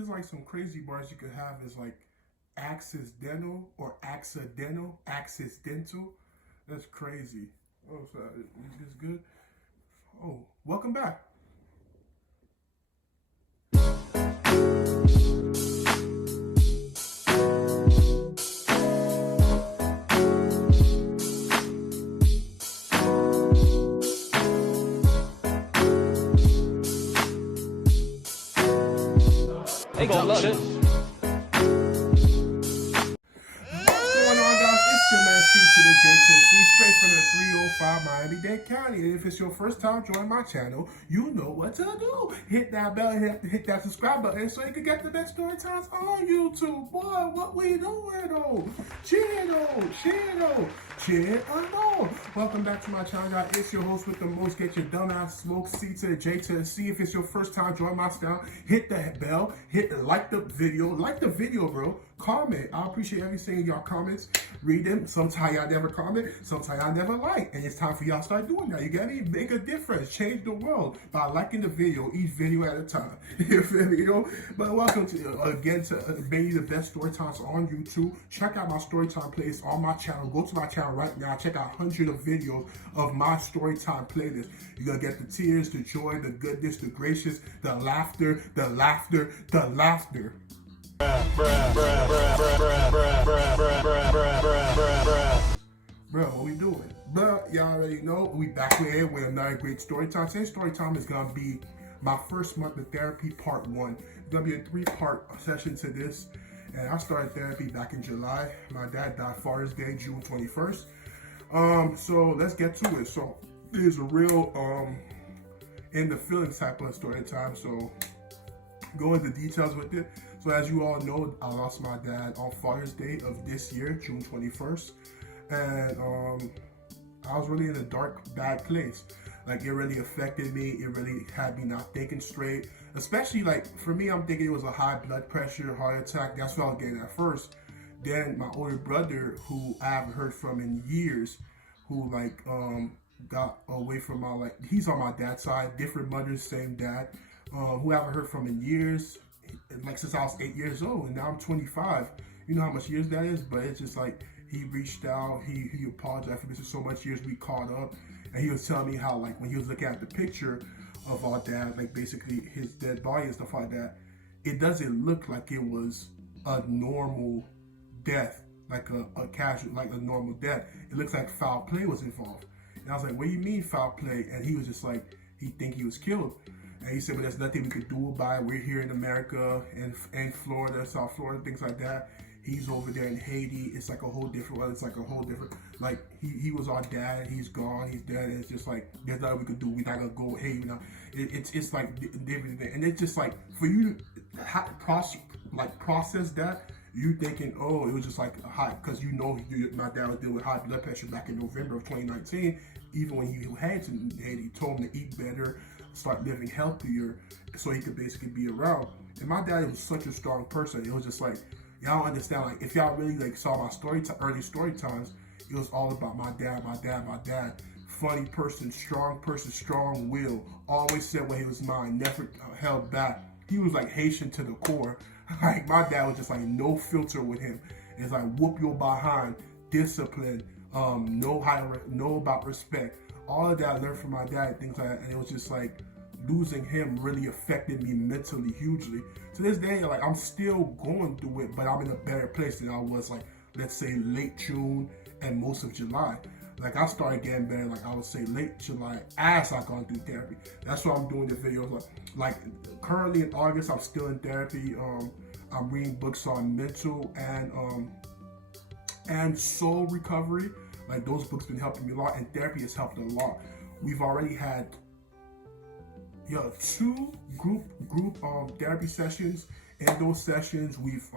It's like some crazy bars you could have is like accidental or accidental. That's crazy. Oh, so it's good. Oh, welcome back. Hey, got lunch. What's going on, guys? It's your man C.J.C. straight from the 305 Miami-Dade County. And if it's your first time joining my channel, you know what to do. Hit that bell and hit that subscribe button so you can get the best story times on YouTube. Boy, what we doing though? Cheer though. Welcome back to my channel, guys. It's your host with the most. Get your dumbass smoke. C to the J to the C. If it's your first time joining my channel, hit the bell, like the video, bro. Comment. I appreciate every single y'all comments. Read them. Sometimes y'all never comment. Sometimes y'all never like. And it's time for y'all to start doing that. You get me? Make a difference. Change the world by liking the video, each video at a time. You feel me? You know? But welcome to again to maybe the best story times on YouTube. Check out my story time playlist on my channel. Go to my channel right now. Check out hundreds of videos of my story time playlist. You're gonna get the tears, the joy, the goodness, the gracious, the laughter. Bro, what we doing? But y'all already know we back here with another great story time. Today's story time is gonna be my first month of therapy, part 1. It's gonna be a 3-part session to this. And I started therapy back in July. My dad died Father's Day, June 21st. So let's get to it. So it is a real in the feelings type of story time. So go into details with it. So as you all know, I lost my dad on Father's Day of this year, June 21st. And I was really in a dark, bad place. Like, it really affected me. It really had me not thinking straight. Especially, like, for me, I'm thinking it was a high blood pressure, heart attack. That's what I was getting at first. Then my older brother, who I haven't heard from in years, who, like, got away from my, like, he's on my dad's side, different mothers, same dad, who I haven't heard from in years, like, since I was 8 years old, and now I'm 25. You know how much years that is? But it's just, like, he reached out, he apologized for missing so much years, we caught up, and he was telling me how, like, when he was looking at the picture of our dad, like, basically his dead body and stuff like that, it doesn't look like it was a normal death, like a casual, like a normal death. It looks like foul play was involved. And I was like, what do you mean foul play? And he was just like, he think he was killed. And he said, but there's nothing we could do about it. We're here in America and Florida, South Florida, things like that. He's over there in Haiti. It's like a whole different, it's like a whole different, like, he was our dad. He's gone. He's dead. And it's just like, there's nothing we could do. We're not going to go, hey, you know, it's like different. And it's just like, for you to process that, you thinking, oh, it was just like a high, because you know my dad was dealing with high blood pressure back in November of 2019. Even when he had to Haiti, he told him to eat better, start living healthier, so he could basically be around. And my dad was such a strong person. It was just like, y'all don't understand, like, if y'all really like saw my early story times, it was all about my dad. Funny person, strong will, always said what he was mind, never held back. He was like Haitian to the core. Like, my dad was just like no filter with him. It's like whoop your behind, discipline, know about respect. All of that I learned from my dad, things like that. And it was just like, losing him really affected me mentally hugely. To this day, like, I'm still going through it, but I'm in a better place than I was, like, let's say late June and most of July. Like, I started getting better, like, I would say late July as I gone through therapy. That's why I'm doing the videos. Like currently in August, I'm still in therapy. I'm reading books on mental and soul recovery. Like, those books been helping me a lot, and therapy has helped a lot. We've already had 2 group therapy sessions. In those sessions, we've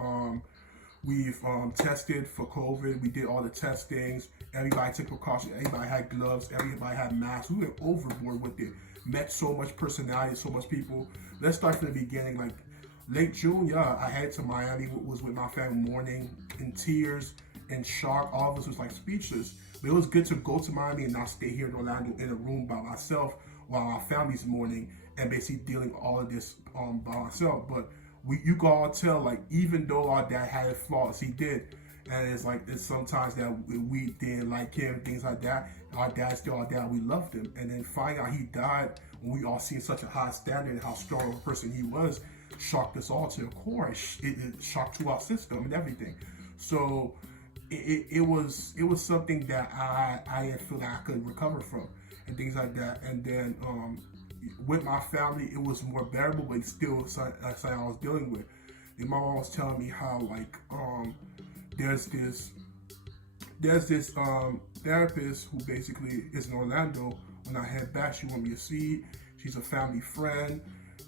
tested for COVID. We did all the testings. Everybody took precautions. Everybody had gloves. Everybody had masks. We went overboard with it. Met so much personality, so much people. Let's start from the beginning. Like, late June, I headed to Miami. Was with my family, mourning, in tears, in shock. All of us was like speechless. But it was good to go to Miami and not stay here in Orlando in a room by myself while my family's mourning and basically dealing with all of this by myself. But you can all tell, like, even though our dad had flaws, he did. And it's like, it's sometimes that we didn't like him, things like that. Our dad's still our dad, we loved him. And then find out he died when we all seen such a high standard and how strong of a person he was, shocked us all to the core. It shocked to our system and everything. So it was something that I didn't feel that I could recover from and things like that. And then with my family, it was more bearable, but still something I was dealing with. And my mom was telling me how, like, there's this therapist who basically is in Orlando. When I head back, she want me to see. She's a family friend,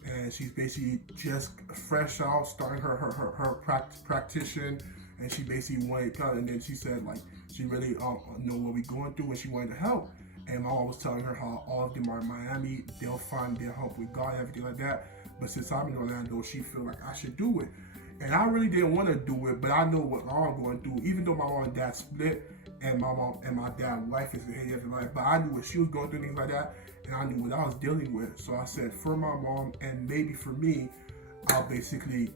and she's basically just fresh out, starting her practitioner, and she basically wanted, and then she said, like, she really know what we're going through, and she wanted to help. And my mom was telling her how all of them are in Miami, they'll find their help with God, everything like that. But since I'm in Orlando, she feel like I should do it. And I really didn't want to do it, but I know what my mom going through. Even though my mom and dad split, and my mom and my dad wife is in every life, but I knew what she was going through, things like that, and I knew what I was dealing with. So I said, for my mom and maybe for me, I'll basically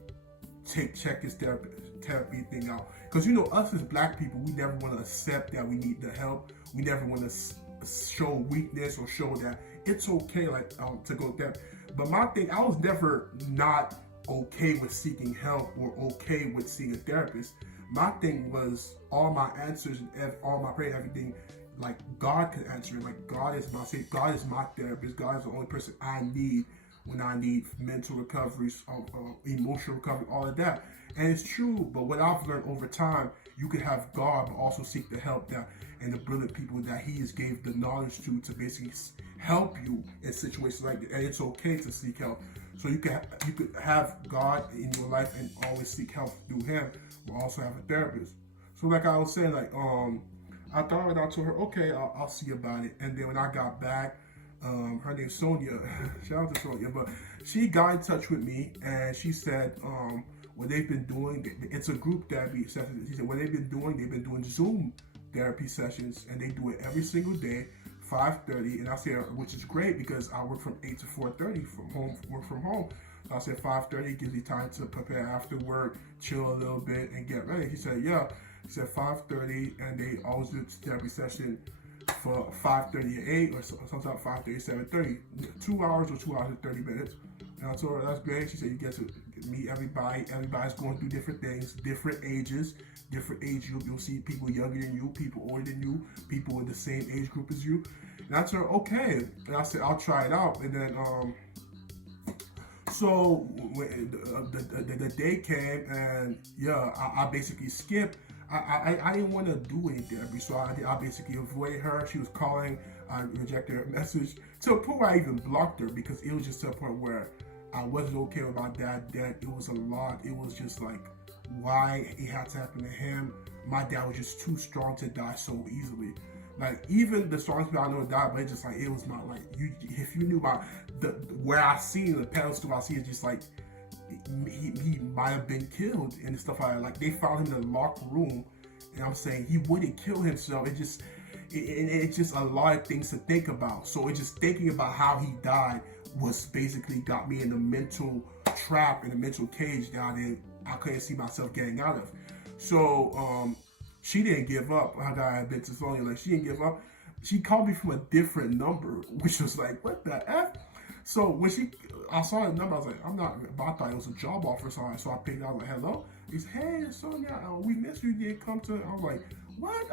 check this therapy thing out. Because you know, us as black people, we never want to accept that we need the help. We never want to show weakness or show that it's okay, like, to go there. But my thing, I was never not okay with seeking help or okay with seeing a therapist. My thing was all my answers and all my prayer, everything, like, God can answer it. Like, God is my savior, God is my therapist, God is the only person I need when I need mental recovery, emotional recovery, all of that. And it's true, but what I've learned over time, you can have God, but also seek the help that and the brilliant people that He has gave the knowledge to basically help you in situations like that. And it's okay to seek help. So you could have God in your life and always seek help through Him, but also have a therapist. So like I was saying, like, I thought, and I told her, okay, I'll see about it. And then when I got back, her name's Sonia. Shout out to Sonia, but she got in touch with me and she said, what they've been doing, it's a group therapy session. She said what they've been doing Zoom therapy sessions, and they do it every single day, 5:30. And I said, which is great because I work from 8 to 4:30 work from home. So I said 5:30 gives you time to prepare after work, chill a little bit, and get ready. He said, yeah. He said 5:30, and they always do therapy session for 5:30 to 8, or sometimes 5:30 to 7:30, 2 hours or 2 hours and 30 minutes. And I told her that's great. She said you get to meet everybody. Everybody's going through different things, different ages, different age group. You'll see people younger than you, people older than you, people in the same age group as you. And I told her, okay. And I said, I'll try it out. And then, so when the day came, and yeah, I basically skipped. I didn't want to do any therapy, so I basically avoided her. She was calling, I rejected her message to a point where I even blocked her because it was just to a point where I wasn't okay with my dad death. It was a lot. It was just like, why it had to happen to him. My dad was just too strong to die so easily. Like, even the strongest people I know died, but it's just like, it was not like, if you knew about where I seen the pedestal, I see it's just like, he might have been killed and stuff like that. Like, they found him in a locked room, and I'm saying he wouldn't kill himself. It's just a lot of things to think about. So it's just thinking about how he died was basically got me in the mental trap, in the mental cage that I couldn't see myself getting out of. So she didn't give up. I got been to Sonya, like, she didn't give up. She called me from a different number, which was like, what the F? So when I saw the number, I was like, I thought it was a job offer, so I picked it. I was like, hello? He said, hey, Sonia, we missed you, didn't come to. I was like, what?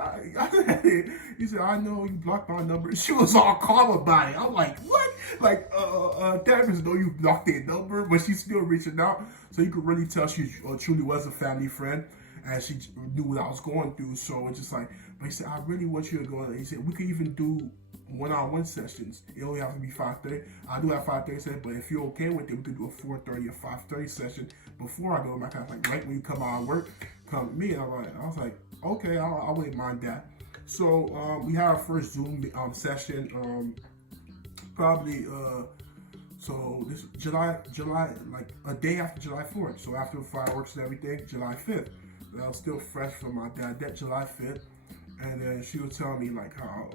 He said, I know you blocked my number. She was all calm about it. I'm like, what? Like, therapists know you blocked their number, but she's still reaching out. So you could really tell she truly was a family friend, and she knew what I was going through. So it's just like, but he said, I really want you to go. He said, we could even do one-on-one sessions. It only have to be 5:30. I do have 5:30 session, but if you're okay with it, we could do a 4:30 or 5:30 session before I go to my class. Like, right when you come out of work, come to me. And I was like, okay, I wouldn't mind that. So we had our first Zoom session, probably so this July, like a day after July 4th. So after fireworks and everything, July 5th. But I was still fresh from my dad. That July 5th. And then she was telling me like how,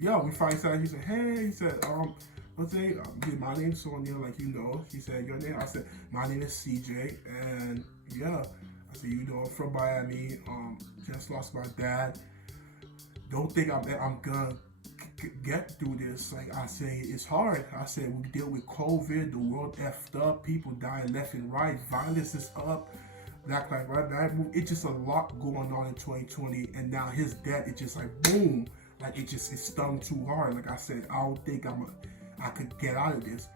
yeah, we finally started. He said, hey, he said, what's it? My name's Sonia, like you know. She said, your name? I said, my name is CJ, and yeah. I said, you know, I'm from Miami. Just lost my dad. Don't think I'm gonna get through this. Like I say, it's hard. I said, we deal with COVID, the world effed up, people dying left and right, violence is up. Black Lives Matter. It's just a lot going on in 2020, and now his death, it just like boom, like it stung too hard. Like I said, I don't think I could get out of this.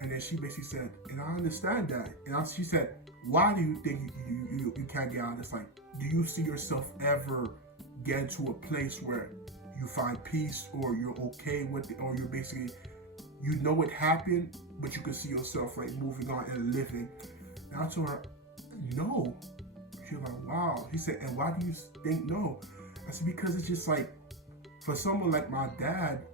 And then she basically said, and I understand that. And she said, why do you think you can't get out of this? Like, do you see yourself ever get to a place where you find peace, or you're okay with it, or you're basically, you know it happened, but you can see yourself like moving on and living? And I told her, no. She was like, wow. He said, and why do you think no? I said, because it's just like, for someone like my dad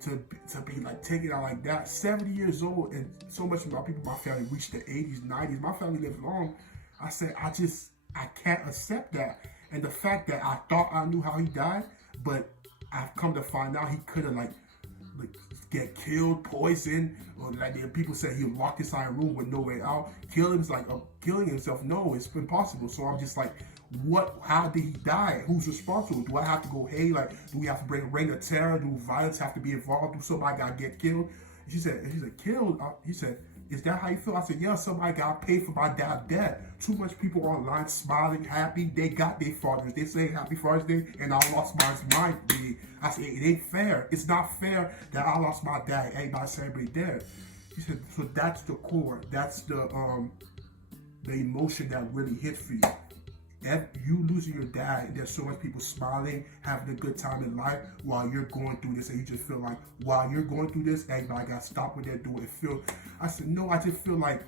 to be like taken out like that, 70 years old, and so much of my people, my family reached the 80s, 90s. My family lived long. I said, I can't accept that. And the fact that I thought I knew how he died, but I've come to find out he could have like get killed, poisoned, or like people said he locked inside a room with no way out. Killing himself. No, it's impossible. So I'm just like, how did he die? Who's responsible? Do I have to go, hey, like, do we have to bring a reign of terror? Do violence have to be involved? Do somebody gotta get killed? And she said, killed? He said, is that how you feel? I said, yeah, somebody got paid for my dad's death. Too much people online smiling, happy. They got their fathers. They say Happy Father's Day, and I lost mine. I said, it ain't fair. It's not fair that I lost my dad. Everybody celebrate dead. She said, so that's the core. That's the emotion that really hit for you. You losing your dad, and there's so much people smiling, having a good time in life while you're going through this, and you just feel like while you're going through this, everybody got to stop what they're doing. I said, no, I just feel like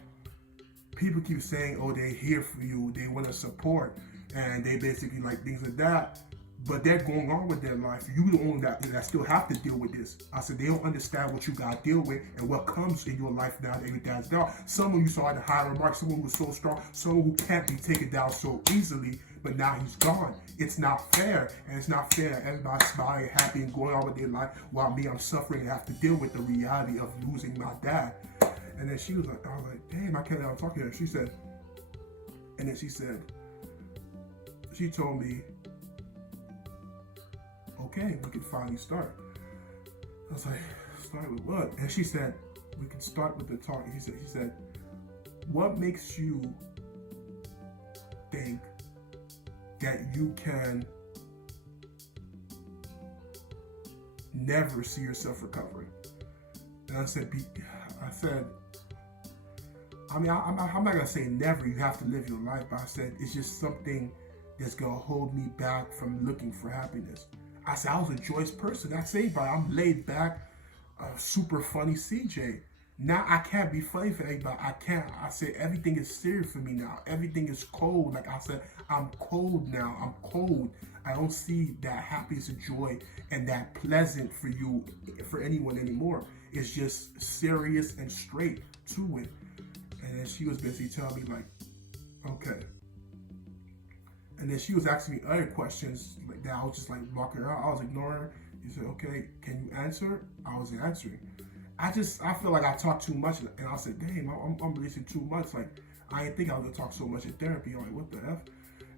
people keep saying, oh, they're here for you, they want to support, and they basically like things like that, but they're going on with their life. You the only that still have to deal with this. I said, they don't understand what you got to deal with and what comes in your life now that your dad's down. Someone you saw at the higher mark, someone who was so strong, someone who can't be taken down so easily, but now he's gone. It's not fair, and it's not fair that everybody's smiling, happy, and going on with their life, while me, I'm suffering and have to deal with the reality of losing my dad. And then I was like, damn, I can't. I'm talking to her. She said, she told me, okay, we can finally start. I was like, start with what? And she said, we can start with the talk. And she said, what makes you think that you can never see yourself recovering? And I said, I'm not gonna say never, you have to live your life, but I said, it's just something that's gonna hold me back from looking for happiness. I said, I was a joyous person. I say, but I'm laid back, super funny CJ. Now I can't be funny for everybody. I can't. I said, everything is serious for me now. Everything is cold. Like I said, I'm cold now. I'm cold. I don't see that happiness and joy and that pleasant for you, for anyone anymore. It's just serious and straight to it. And then she was basically telling me like, okay. And then she was asking me other questions like that. I was just like blocking her out. I was ignoring her. She said, okay, can you answer? I was answering. I feel like I talk too much. And I said, damn, I'm releasing too much. Like, I didn't think I was going to talk so much in therapy. I'm like, what the F?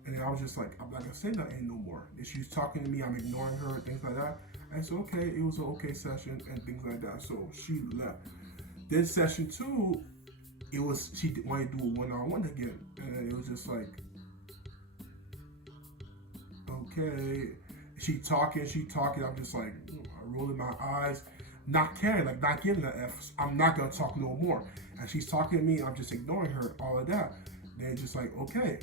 And then I was just like, I'm not going to say nothing no more. And she's talking to me. I'm ignoring her, things like that. And so, okay, it was an okay session and things like that. So she left. Then session 2, she wanted to do a one-on-one again. And it was just like, okay. She talking. I'm just like, rolling my eyes, not caring, like not giving an F. I'm not gonna talk no more. And she's talking to me. I'm just ignoring her. All of that. Then just like, okay.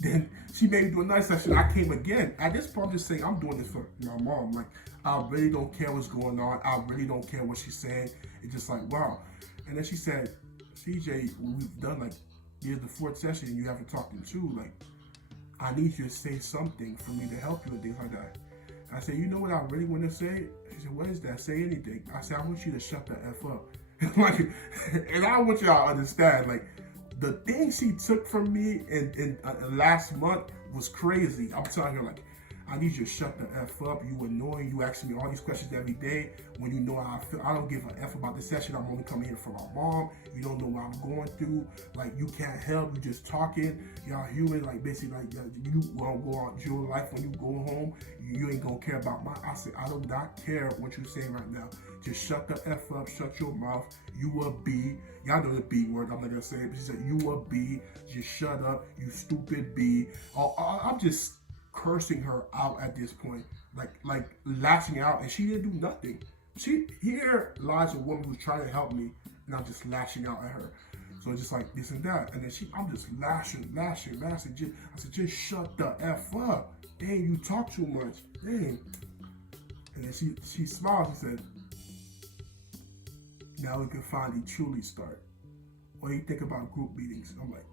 Then she made me do another session. I came again. At this point, I'm just saying, I'm doing this for my mom. Like, I really don't care what's going on. I really don't care what she's saying. It's just like, wow. And then she said, CJ, we've done like, here's the 4th session and you haven't talked in 2. Like, I need you to say something for me to help you and things like that. I said, you know what I really want to say? She said, what is that? Say anything. I said, I want you to shut the F up. Like, and I want y'all to understand, like, the thing she took from me in last month was crazy. I'm telling her, like, I need you to shut the F up. You annoying. You asking me all these questions every day when you know how I feel. I don't give a F about this session. I'm only coming here for my mom. You don't know what I'm going through. Like, you can't help. You just talking. Y'all human. Like, basically, like, you won't go on your life when you go home. You ain't gonna care about I said, I do not care what you're saying right now. Just shut the F up. Shut your mouth. You a B. Y'all know the B word. I'm not gonna say it. But she said, you a B. Just shut up. You stupid B. I'm just cursing her out at this point, like lashing out, and she didn't do nothing. Here lies a woman who's trying to help me, and I'm just lashing out at her. So it's just like this and that, and then I'm just lashing. I said, just shut the F up. Dang, you talk too much. Dang. And then she smiled. She said, now we can finally truly start. What do you think about group meetings? I'm like,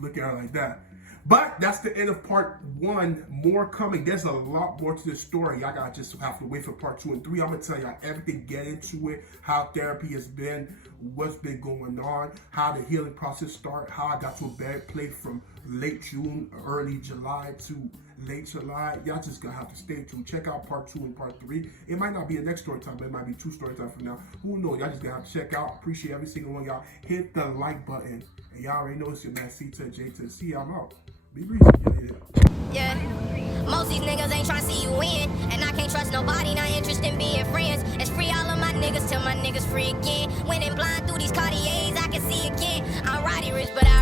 look at her like that. But that's the end of part 1. More coming. There's a lot more to this story. Y'all gotta just have to wait for part 2 and 3. I'm gonna tell y'all everything, get into it, how therapy has been, what's been going on, how the healing process started, how I got to a bad place from late June, early July to late July. Y'all just gonna have to stay tuned. Check out part 2 and part 3. It might not be a next story time, but it might be 2 story time from now. Who knows? Y'all just gonna have to check out. Appreciate every single one of y'all. Hit the like button. And y'all already know it's your man C to the J to the C. I'm out. Be breezy. Yeah. Most these niggas ain't tryna see you win. And I can't trust nobody, not interested in being friends. It's free all of my niggas till my niggas free again. When in blind through these Cartiers, I can see again. I'm Roddy Rich, but I